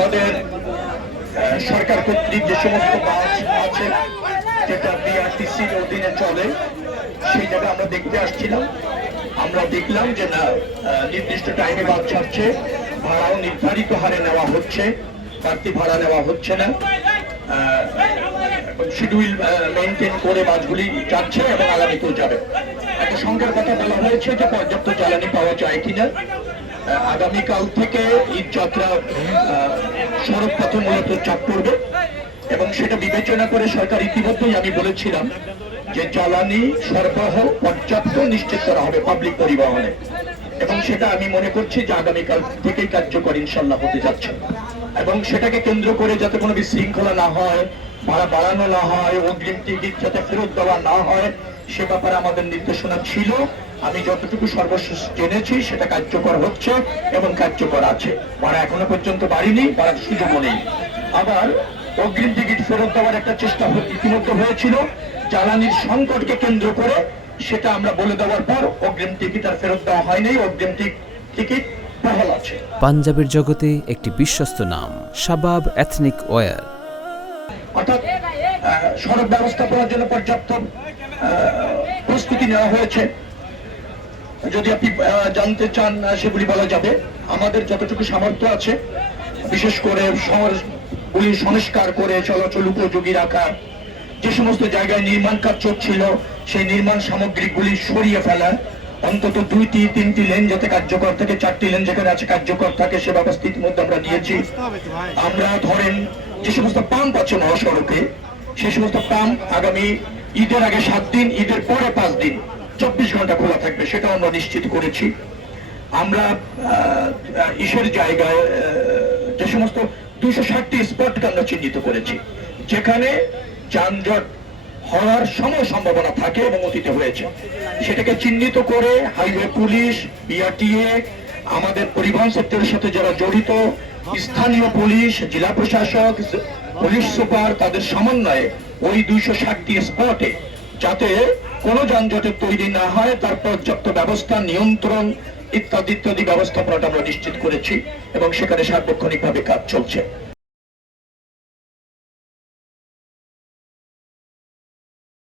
আমাদের সরকার কর্তৃক যে সমস্ত বাস আছে যেটা বিআরটিসির অধীনে চলে সেই জায়গায় আমরা দেখতে আসছিলাম। আমরা দেখলাম যে না, নির্দিষ্ট টাইমে বাস ছাড়ছে, ভাড়াও নির্ধারিত হারে নেওয়া হচ্ছে, বাড়তি ভাড়া নেওয়া হচ্ছে না, শিডিউল মেনটেন করে বাসগুলি যাচ্ছে এবং আগামীতেও যাবে। একটা সংখ্যার কথা বলা হয়েছে যে পর্যাপ্ত জ্বালানি পাওয়া যায় কিনা। আগামীকাল থেকে ঈদ যাত্রা সড়ক পথে মূলত চাপ পড়বে এবং সেটা বিবেচনা করে সরকার ইতিমধ্যেই আমি বলেছিলাম যে জ্বালানি সরবরাহ পর্যাপ্ত নিশ্চিত করা হবে পাবলিক পরিবহনে, এবং সেটা আমি মনে করছি যে আগামীকাল থেকেই কার্যকর ইনশাল্লাহ হতে যাচ্ছে। এবং সেটাকে কেন্দ্র করে যাতে কোনো বিশৃঙ্খলা না হয়, ভাড়া বাড়ানো না হয়, অগ্রিম টিকিট যাতে ফেরত দেওয়া না হয়, সে ব্যাপারে আমাদের নির্দেশনা ছিল। আমি যতটুকু সর্বশেষ জেনেছি সেটা কার্যকর হচ্ছে এবং কার্যকর আছে। ভাড়া এখনো পর্যন্ত বাড়িনি, বাড়ার সুযোগও নেই। আবার অগ্রিম টিকিট ফেরত দেওয়ার একটা চেষ্টা ইতিমধ্যে হয়েছিল, জ্বালানির সংকটকে কেন্দ্র করে সেটা আমরা বলে দেওয়ার পর অগ্রিম টিকিট আর ফেরত দেওয়া হয়নি, অগ্রিম টিকিট বহাল আছে। পাঞ্জাবের জগতে একটি বিশ্বস্ত নাম শাবাব এথনিক ওয়্যার। অর্থাৎ সড়ক ব্যবস্থাপনার জন্য পর্যাপ্ত প্রস্তুতি নেওয়া হয়েছে। যদি আপনি জানতে চান সেগুলি বলা যাবে। আমাদের যতটুকু সামর্থ্য আছে, বিশেষ করে শহরগুলি সংস্কার করে চলাচল উপযোগী রাখা, যে সমস্ত জায়গায় নির্মাণ কাজ চলছিল সেই নির্মাণ সামগ্রীগুলি সরিয়ে ফেলা, অন্তত 2-3টি লেন যাতে কার্যকর থাকে, 4টি লেন যেখানে আছে কার্যকর থাকে সে ব্যবস্থা ইতিমধ্যে আমরা নিয়েছি। আমরা ধরেন যে সমস্ত পাম্প আছে মহাসড়কে, সেই সমস্ত পাম্প আগামী ঈদের আগে 7 দিন, ঈদের পরে 5 দিন 24 ঘন্টা খোলা থাকবে, সেটাও আমরা নিশ্চিত করেছি। আমরা ইসের জায়গায় যে সমস্ত 260টি স্পটকে আমরা চিহ্নিত করেছি যেখানে যানজট হওয়ার সম্ভাবনা থাকে এবং অতীতে হয়েছে, সেটাকে চিহ্নিত করে হাইওয়ে পুলিশ, বিআরটিএ, আমাদের পরিবহন সেক্টরের সাথে যারা জড়িত, স্থানীয় পুলিশ, জেলা প্রশাসক, পুলিশ সুপার, তাদের সমন্বয়ে ওই 260টি স্পটে যাতে কোনো যানজটের তৈরি না হয় তার পর্যাপ্ত ব্যবস্থা, নিয়ন্ত্রণ ইত্যাদি ব্যবস্থাপনাটা আমরা নিশ্চিত করেছি এবং সেখানে সার্বক্ষণিকভাবে কাজ চলছে।